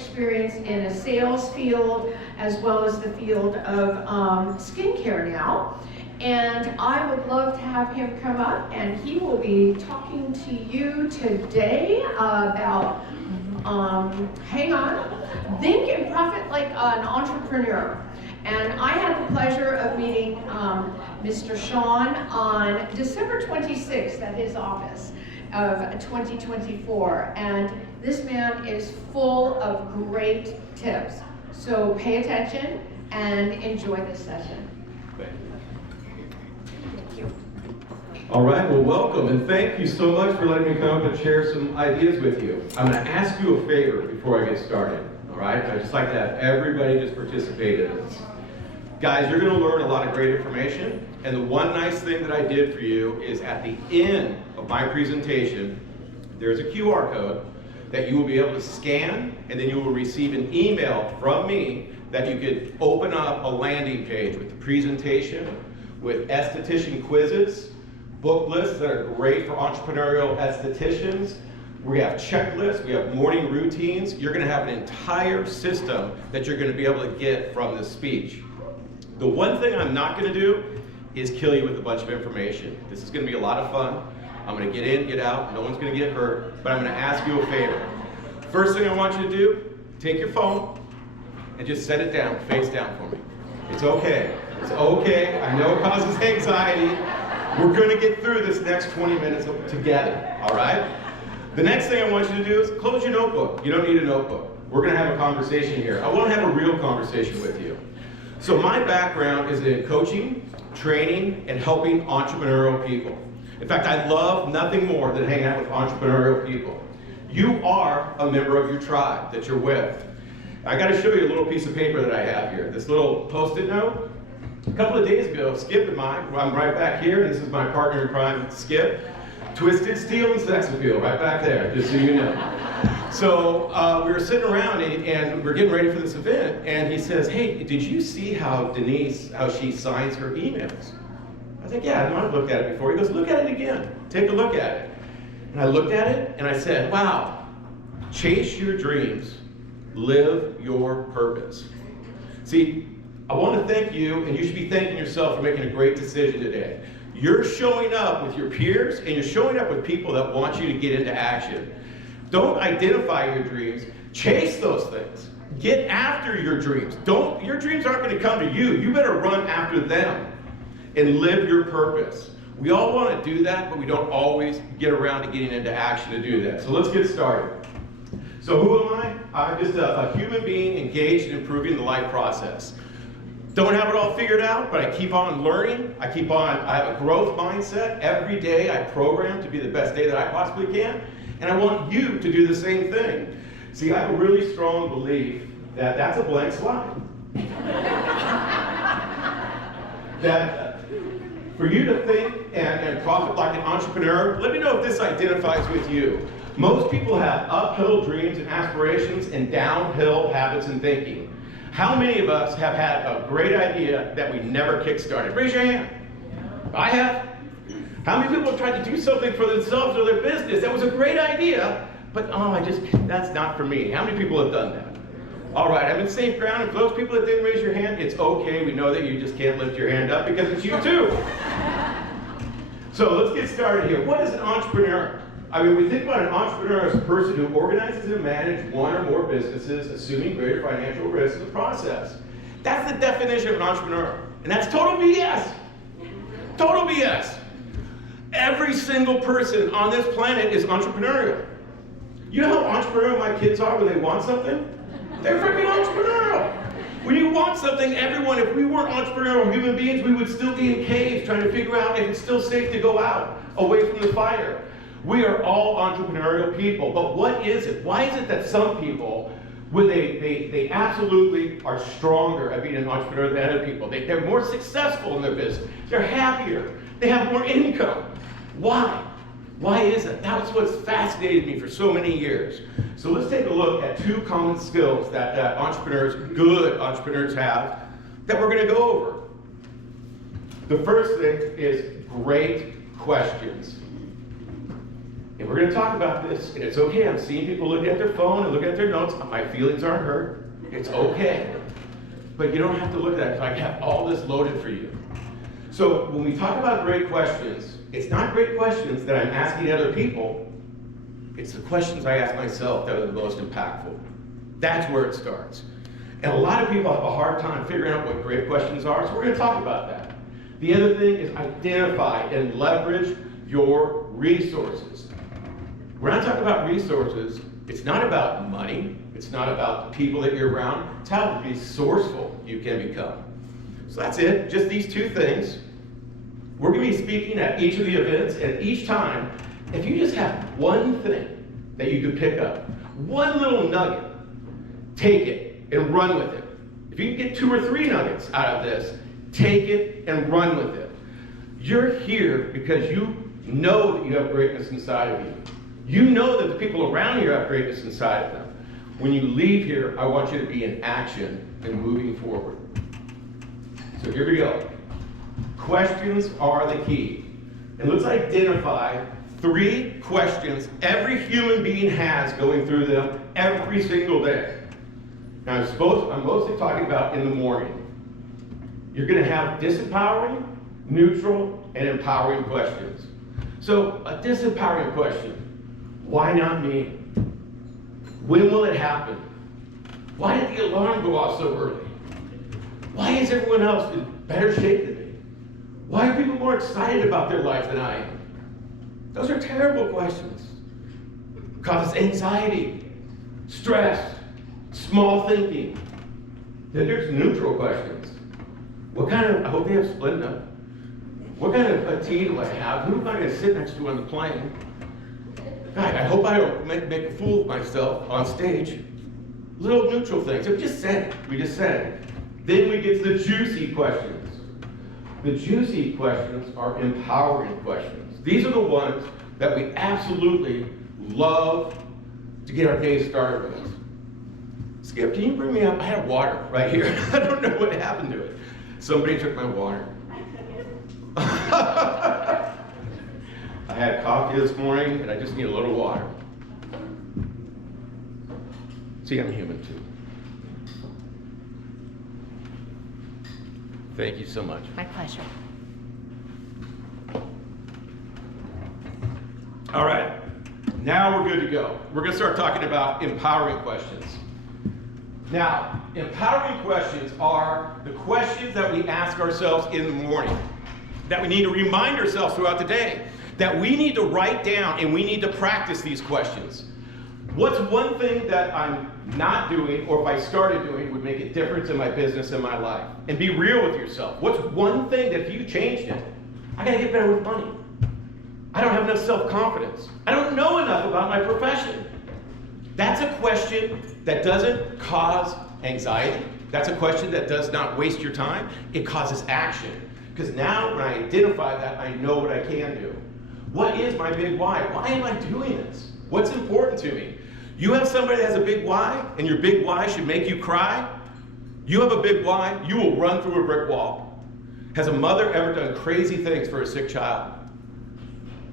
experience in a sales field as well as the field of skincare now. And I would love to have him come up, and he will be talking to you today about, hang on, think and profit like an entrepreneur. And I had the pleasure of meeting Mr. Shawn on December 26th at his office of 2024. And this man is full of great tips. So pay attention and enjoy this session. All right, well, welcome, and thank you so much for letting me come up and share some ideas with you. I'm going to ask you a favor before I get started, all right? I'd just like to have everybody just participate in this. Guys, you're going to learn a lot of great information, and the one nice thing that I did for you is at the end of my presentation, there's a QR code that you will be able to scan, and then you will receive an email from me that you could open up a landing page with the presentation, with esthetician quizzes, book lists that are great for entrepreneurial estheticians. We have checklists, we have morning routines. You're gonna have an entire system that you're gonna be able to get from this speech. The one thing I'm not gonna do is kill you with a bunch of information. This is gonna be a lot of fun. I'm gonna get in, get out, no one's gonna get hurt, but I'm gonna ask you a favor. First thing I want you to do, take your phone and just set it down, face down for me. It's okay, it's okay. I know it causes anxiety. We're going to get through this next 20 minutes together, all right? The next thing I want you to do is close your notebook. You don't need a notebook. We're going to have a conversation here. I want to have a real conversation with you. So my background is in coaching, training, and helping entrepreneurial people. In fact, I love nothing more than hanging out with entrepreneurial people. You are a member of your tribe that you're with. I got to show you a little piece of paper that I have here, this little Post-it note. A couple of days ago, Skip and I'm right back here. This is my partner in crime, Skip. Twisted Steel and Sex Appeal, right back there, just so you know. So we were sitting around and we're getting ready for this event, and he says, hey, did you see how Denise, how she signs her emails? I was like, yeah, I've looked at it before. He goes, look at it again. Take a look at it. And I looked at it, and I said, wow, chase your dreams, live your purpose. See, I want to thank you, and you should be thanking yourself for making a great decision today. You're showing up with your peers, and you're showing up with people that want you to get into action. Don't identify your dreams, chase those things. Get after your dreams. Your dreams aren't going to come to you. You better run after them and live your purpose. We all want to do that, but we don't always get around to getting into action to do that. So let's get started. So who am I? I'm just a human being engaged in improving the life process. Don't have it all figured out, but I keep on learning. I have a growth mindset. Every day I program to be the best day that I possibly can. And I want you to do the same thing. See, I have a really strong belief that that's a blank slide. That for you to think and profit like an entrepreneur, let me know if this identifies with you. Most people have uphill dreams and aspirations and downhill habits and thinking. How many of us have had a great idea that we never kickstarted? Raise your hand. I have. How many people have tried to do something for themselves or their business that was a great idea, but that's not for me? How many people have done that? All right, I'm in safe ground, and for those people that didn't raise your hand, it's okay. We know that you just can't lift your hand up because it's you too. So let's get started here. What is an entrepreneur? I mean, we think about an entrepreneur as a person who organizes and manages one or more businesses, assuming greater financial risk in the process. That's the definition of an entrepreneur. And that's total BS. Total BS. Every single person on this planet is entrepreneurial. You know how entrepreneurial my kids are when they want something? They're freaking entrepreneurial. When you want something, everyone, if we weren't entrepreneurial human beings, we would still be in caves trying to figure out if it's still safe to go out, away from the fire. We are all entrepreneurial people, but what is it? Why is it that some people, when they absolutely are stronger at being an entrepreneur than other people? They're more successful in their business. They're happier. They have more income. Why? Why is it? That's what's fascinated me for so many years. So let's take a look at two common skills that good entrepreneurs have that we're going to go over. The first thing is great questions. And we're going to talk about this, and it's okay. I'm seeing people look at their phone and look at their notes. My feelings aren't hurt. It's okay. But you don't have to look at that because I have all this loaded for you. So when we talk about great questions, it's not great questions that I'm asking other people. It's the questions I ask myself that are the most impactful. That's where it starts. And a lot of people have a hard time figuring out what great questions are, so we're going to talk about that. The other thing is identify and leverage your resources. When I talk about resources, it's not about money, it's not about the people that you're around, it's how resourceful you can become. So that's it, just these two things. We're going to be speaking at each of the events, and each time, if you just have one thing that you could pick up, one little nugget, take it and run with it. If you can get 2 or 3 nuggets out of this, take it and run with it. You're here because you know that you have greatness inside of you. You know that the people around you have greatness inside of them. When you leave here, I want you to be in action and moving forward. So here we go. Questions are the key. And let's identify 3 questions every human being has going through them every single day. Now, I'm mostly talking about in the morning. You're going to have disempowering, neutral, and empowering questions. So, a disempowering question. Why not me? When will it happen? Why did the alarm go off so early? Why is everyone else in better shape than me? Why are people more excited about their life than I am? Those are terrible questions. It causes anxiety, stress, small thinking. Then there's neutral questions. I hope they have Splenda. What kind of tea do I have? Who am I going to sit next to on the plane? God, I hope I don't make a fool of myself on stage. Little neutral things. We just said it. Then we get to the juicy questions. The juicy questions are empowering questions. These are the ones that we absolutely love to get our day started with. Skip, can you bring me up? I have water right here. I don't know what happened to it. Somebody took my water. I had coffee this morning, and I just need a little water. See, I'm human too. Thank you so much. My pleasure. All right, now we're good to go. We're going to start talking about empowering questions. Now, empowering questions are the questions that we ask ourselves in the morning, that we need to remind ourselves throughout the day, that we need to write down and we need to practice these questions. What's one thing that I'm not doing, or if I started doing, would make a difference in my business and my life? And be real with yourself. What's one thing that if you changed it, I gotta get better with money. I don't have enough self-confidence. I don't know enough about my profession. That's a question that doesn't cause anxiety. That's a question that does not waste your time. It causes action. Because now when I identify that, I know what I can do. What is my big why? Why am I doing this? What's important to me? You have somebody that has a big why, and your big why should make you cry. You have a big why, you will run through a brick wall. Has a mother ever done crazy things for a sick child?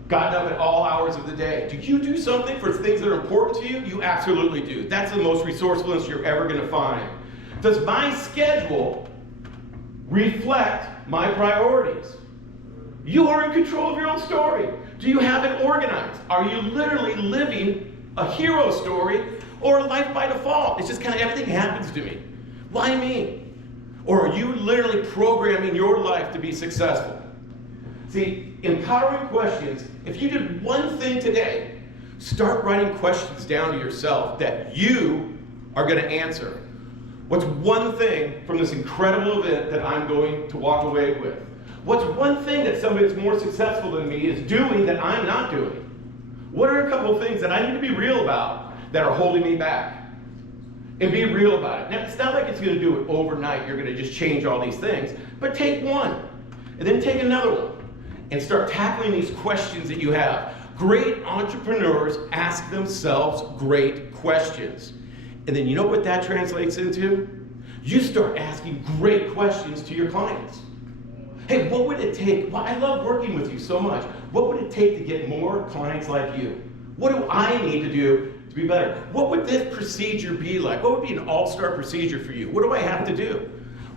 Gotten up at all hours of the day? Do you do something for things that are important to you? You absolutely do. That's the most resourcefulness you're ever going to find. Does my schedule reflect my priorities? You are in control of your own story. Do you have it organized? Are you literally living a hero story or a life by default? It's just kind of everything happens to me. Why me? Or are you literally programming your life to be successful? See, empowering questions, if you did one thing today, start writing questions down to yourself that you are going to answer. What's one thing from this incredible event that I'm going to walk away with? What's one thing that somebody that's more successful than me is doing that I'm not doing? What are a couple of things that I need to be real about that are holding me back? And be real about it. Now, it's not like it's going to do it overnight. You're going to just change all these things. But take one, and then take another one, and start tackling these questions that you have. Great entrepreneurs ask themselves great questions. And then you know what that translates into? You start asking great questions to your clients. Hey, what would it take? Well, I love working with you so much. What would it take to get more clients like you? What do I need to do to be better? What would this procedure be like? What would be an all-star procedure for you? What do I have to do?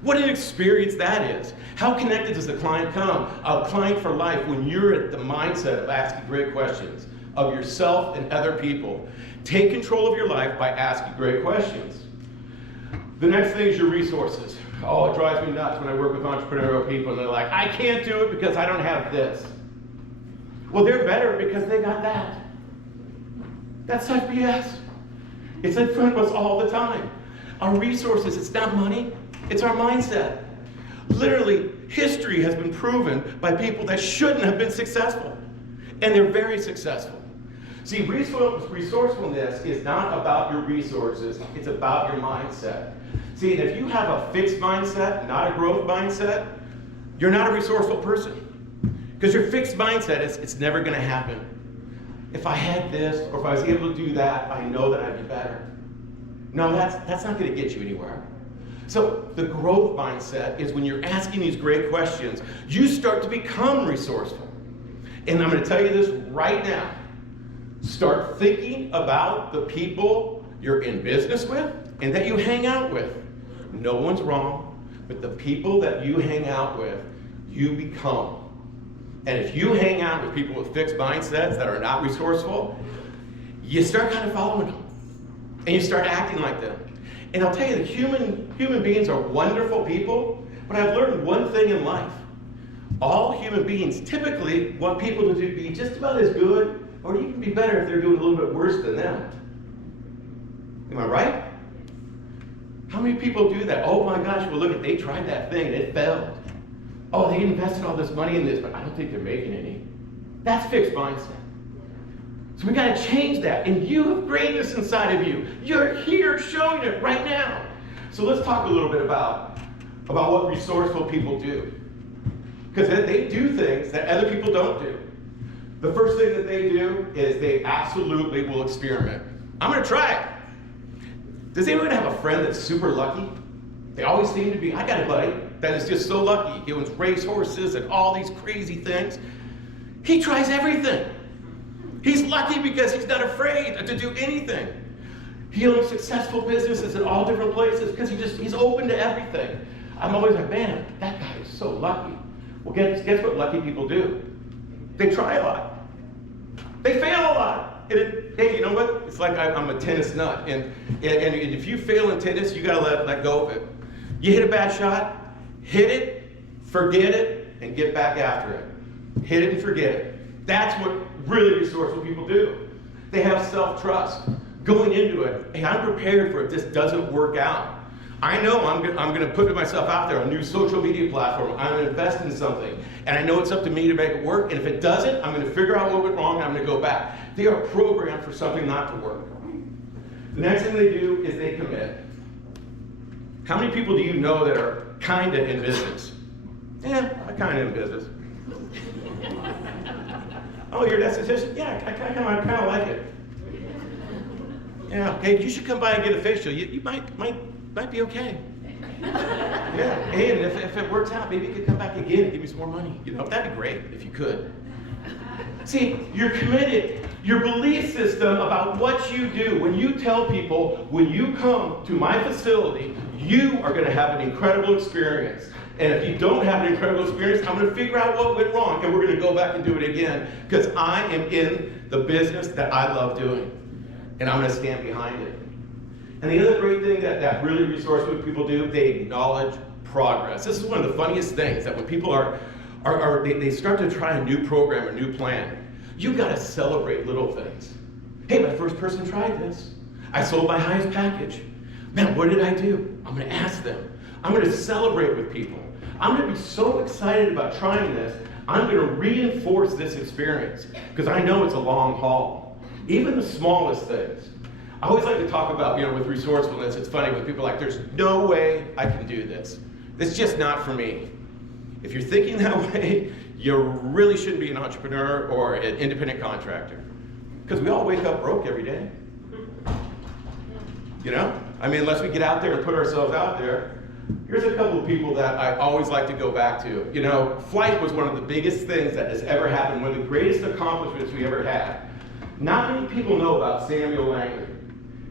What an experience that is. How connected does the client come? A client for life when you're at the mindset of asking great questions of yourself and other people. Take control of your life by asking great questions. The next thing is your resources. Oh, it drives me nuts when I work with entrepreneurial people and they're like, I can't do it because I don't have this. Well, they're better because they got that. That's such BS. It's in front of us all the time. Our resources, it's not money, it's our mindset. Literally, history has been proven by people that shouldn't have been successful. And they're very successful. See, resourcefulness is not about your resources, it's about your mindset. See, and if you have a fixed mindset, not a growth mindset, you're not a resourceful person. Because your fixed mindset is, it's never gonna happen. If I had this, or if I was able to do that, I know that I'd be better. No, that's not gonna get you anywhere. So the growth mindset is when you're asking these great questions, you start to become resourceful. And I'm gonna tell you this right now. Start thinking about the people you're in business with and that you hang out with. No one's wrong, but the people that you hang out with, you become. And if you hang out with people with fixed mindsets that are not resourceful, you start kind of following them. And you start acting like them. And I'll tell you that human beings are wonderful people, but I've learned one thing in life. All human beings typically want people to be just about as good, or even be better if they're doing a little bit worse than them. Am I right? How many people do that? Oh my gosh, well look, they tried that thing and it failed. Oh, they invested all this money in this, but I don't think they're making any. That's fixed mindset. So we gotta change that. And you have greatness inside of you. You're here showing it right now. So let's talk a little bit about what resourceful people do. Because they do things that other people don't do. The first thing that they do is they absolutely will experiment. I'm gonna try it. Does anyone have a friend that's super lucky? They always seem to be. I got a buddy that is just so lucky. He owns race horses and all these crazy things. He tries everything. He's lucky because he's not afraid to do anything. He owns successful businesses in all different places because he's open to everything. I'm always like, man, that guy is so lucky. Well, guess what lucky people do? They try a lot. They fail a lot. And hey, you know what? It's like I'm a tennis nut. And if you fail in tennis, you gotta let go of it. You hit a bad shot, hit it, forget it, and get back after it. Hit it and forget it. That's what really resourceful people do. They have self-trust. Going into it, hey, I'm prepared for if this doesn't work out. I know I'm going to put myself out there on a new social media platform. I'm going to invest in something. And I know it's up to me to make it work. And if it doesn't, I'm going to figure out what went wrong and I'm going to go back. They are programmed for something not to work. The next thing they do is they commit. How many people do you know that are kind of in business? Yeah, I'm kind of in business. Oh, you're an esthetician? Yeah, I kind of like it. Yeah, hey, you should come by and get a facial. You might be okay. Yeah, hey, and if it works out, maybe you could come back again and give me some more money. You know, that'd be great if you could. See, you're committed. Your belief system about what you do, when you tell people, when you come to my facility, you are going to have an incredible experience. And if you don't have an incredible experience, I'm going to figure out what went wrong, and we're going to go back and do it again, because I am in the business that I love doing, and I'm going to stand behind it. And the other great thing that really resourceful people do, they acknowledge progress. This is one of the funniest things, that when people they start to try a new program, a new plan, you got to celebrate little things. Hey, my first person tried this. I sold my highest package. Man, what did I do? I'm going to ask them. I'm going to celebrate with people. I'm going to be so excited about trying this, I'm going to reinforce this experience, because I know it's a long haul. Even the smallest things. I always like to talk about, with resourcefulness, it's funny when people are like, there's no way I can do this. It's just not for me. If you're thinking that way, you really shouldn't be an entrepreneur or an independent contractor. Because we all wake up broke every day. Unless we get out there and put ourselves out there. Here's a couple of people that I always like to go back to. Flight was one of the biggest things that has ever happened, one of the greatest accomplishments we ever had. Not many people know about Samuel Langley.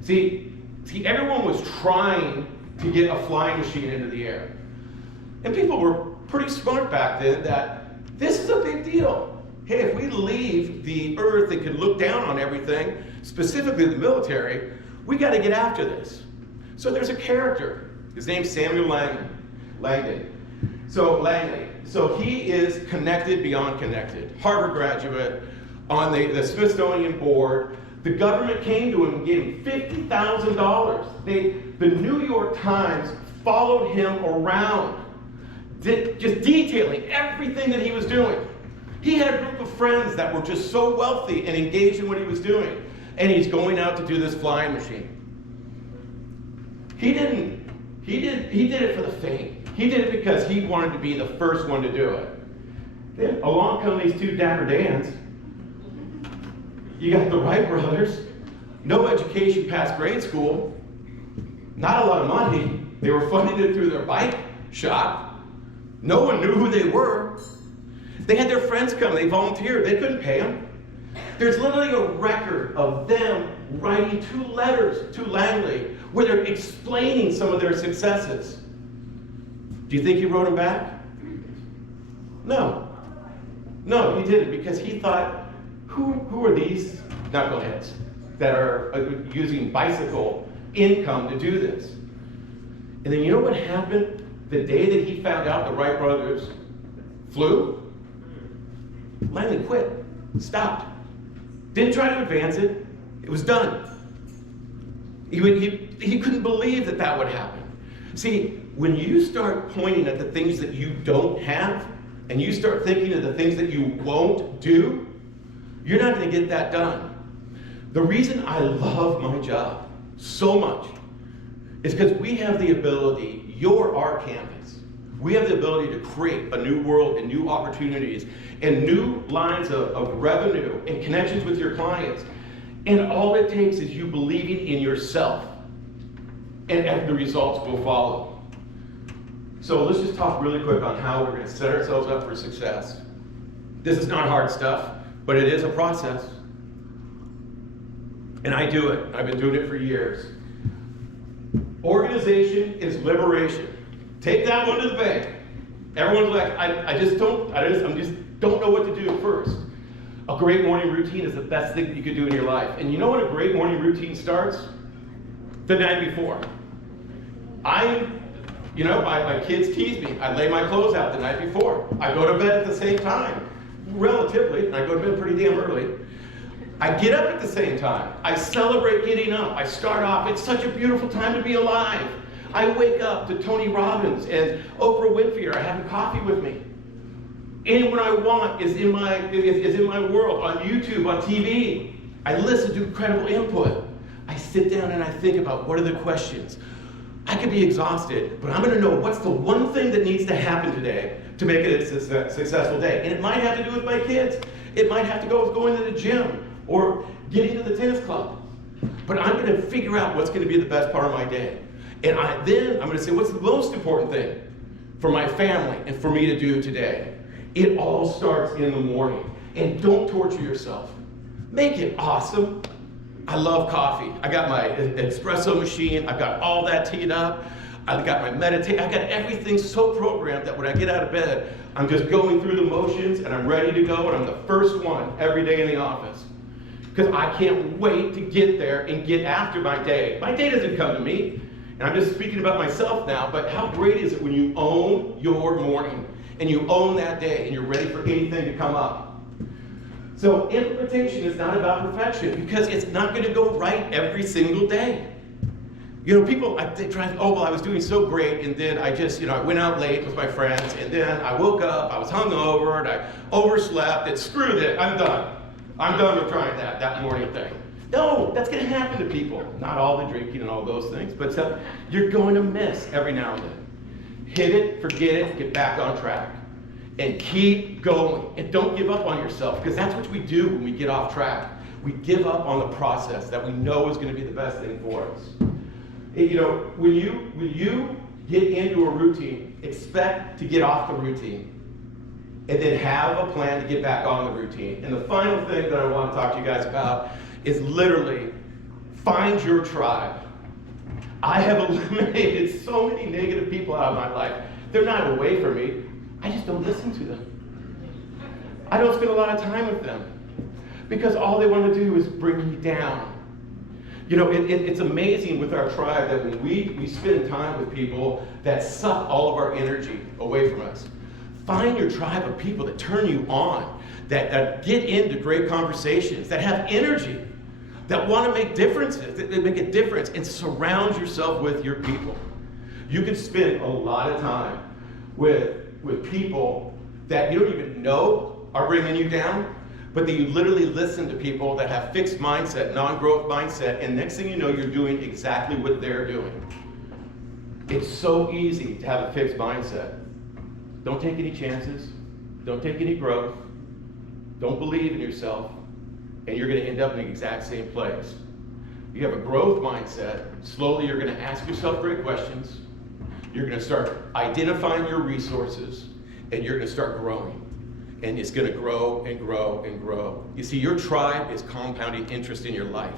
See, everyone was trying to get a flying machine into the air. And people were pretty smart back then that this is a big deal. Hey, if we leave the earth and can look down on everything, specifically the military, we got to get after this. So there's a character. His name's Samuel Langley. So he is connected beyond connected. Harvard graduate, on the Smithsonian board. The government came to him and gave him $50,000. The New York Times followed him around, just detailing everything that he was doing. He had a group of friends that were just so wealthy and engaged in what he was doing. And he's going out to do this flying machine. He did it for the fame. He did it because he wanted to be the first one to do it. Then along come these two dapper Dans. You got the Wright brothers, no education past grade school, not a lot of money. They were funding it through their bike shop. No one knew who they were. They had their friends come, they volunteered, they couldn't pay them. There's literally a record of them writing 2 letters to Langley where they're explaining some of their successes. Do you think he wrote them back? No. No, he didn't, because he thought, who are these knuckleheads that are using bicycle income to do this? And then you know what happened the day that he found out the Wright brothers flew? Langley quit, stopped. Didn't try to advance it. It was done. He couldn't believe that would happen. See, when you start pointing at the things that you don't have, and you start thinking of the things that you won't do, you're not going to get that done. The reason I love my job so much is because we have the ability, you're our canvas. We have the ability to create a new world and new opportunities and new lines of revenue and connections with your clients. And all it takes is you believing in yourself, and the results will follow. So let's just talk really quick on how we're going to set ourselves up for success. This is not hard stuff, but it is a process. And I do it. I've been doing it for years. Organization is liberation. Take that one to the bank. Everyone's like, I just don't know what to do first. A great morning routine is the best thing that you could do in your life. And you know when a great morning routine starts? The night before. My kids tease me. I lay my clothes out the night before. I go to bed at the same time. Relatively, and I go to bed pretty damn early. I get up at the same time. I celebrate getting up. I start off, it's such a beautiful time to be alive. I wake up to Tony Robbins and Oprah Winfrey are having coffee with me. Anyone I want is in my world, on YouTube, on TV. I listen to incredible input. I sit down and I think about what are the questions. I could be exhausted, but I'm going to know what's the one thing that needs to happen today to make it a successful day. And it might have to do with my kids. It might have to go with going to the gym or getting to the tennis club. But I'm going to figure out what's going to be the best part of my day. And then I'm going to say, what's the most important thing for my family and for me to do today? It all starts in the morning. And don't torture yourself. Make it awesome. I love coffee. I got my espresso machine. I've got all that teed up. I've got my meditation. I've got everything so programmed that when I get out of bed, I'm just going through the motions and I'm ready to go, and I'm the first one every day in the office. Because I can't wait to get there and get after my day. My day doesn't come to me. And I'm just speaking about myself now, but how great is it when you own your morning and you own that day and you're ready for anything to come up? So implementation is not about perfection because it's not going to go right every single day. You know, people, they try, I was doing so great, and then I just, I went out late with my friends, and then I woke up, I was hungover, and I overslept, and screw it, I'm done. I'm done with trying that morning thing. No, that's going to happen to people. Not all the drinking and all those things, but you're going to miss every now and then. Hit it, forget it, get back on track. And keep going. And don't give up on yourself, because that's what we do when we get off track. We give up on the process that we know is going to be the best thing for us. And, when you get into a routine, expect to get off the routine. and then have a plan to get back on the routine. And the final thing that I want to talk to you guys about is literally find your tribe. I have eliminated so many negative people out of my life. They're not away from me. I just don't listen to them. I don't spend a lot of time with them because all they want to do is bring me down. You know, it's amazing with our tribe that when we spend time with people that suck all of our energy away from us. Find your tribe of people that turn you on, that get into great conversations, that have energy, that want to make differences, that make a difference, and surround yourself with your people. You can spend a lot of time with people that you don't even know are bringing you down, but that you literally listen to people that have fixed mindset, non-growth mindset, and next thing you know, you're doing exactly what they're doing. It's so easy to have a fixed mindset. Don't take any chances. Don't take any growth. Don't believe in yourself, and you're going to end up in the exact same place. You have a growth mindset. Slowly, you're going to ask yourself great questions. You're going to start identifying your resources, and you're going to start growing. And it's going to grow and grow and grow. You see, your tribe is compounding interest in your life.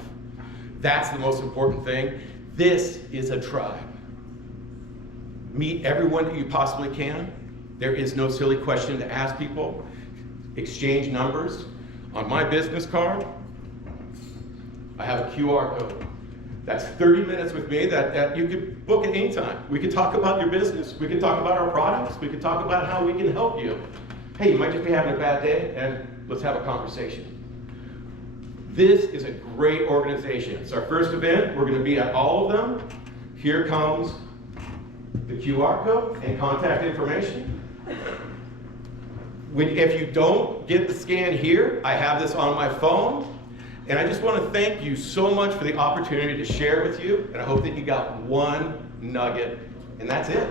That's the most important thing. This is a tribe. Meet everyone that you possibly can. There is no silly question to ask people. Exchange numbers. On my business card, I have a QR code. That's 30 minutes with me that you could book at any time. We could talk about your business. We could talk about our products. We could talk about how we can help you. Hey, you might just be having a bad day, and let's have a conversation. This is a great organization. It's our first event. We're going to be at all of them. Here comes the QR code and contact information. If you don't get the scan here, I have this on my phone. And I just want to thank you so much for the opportunity to share with you. And I hope that you got one nugget. And that's it.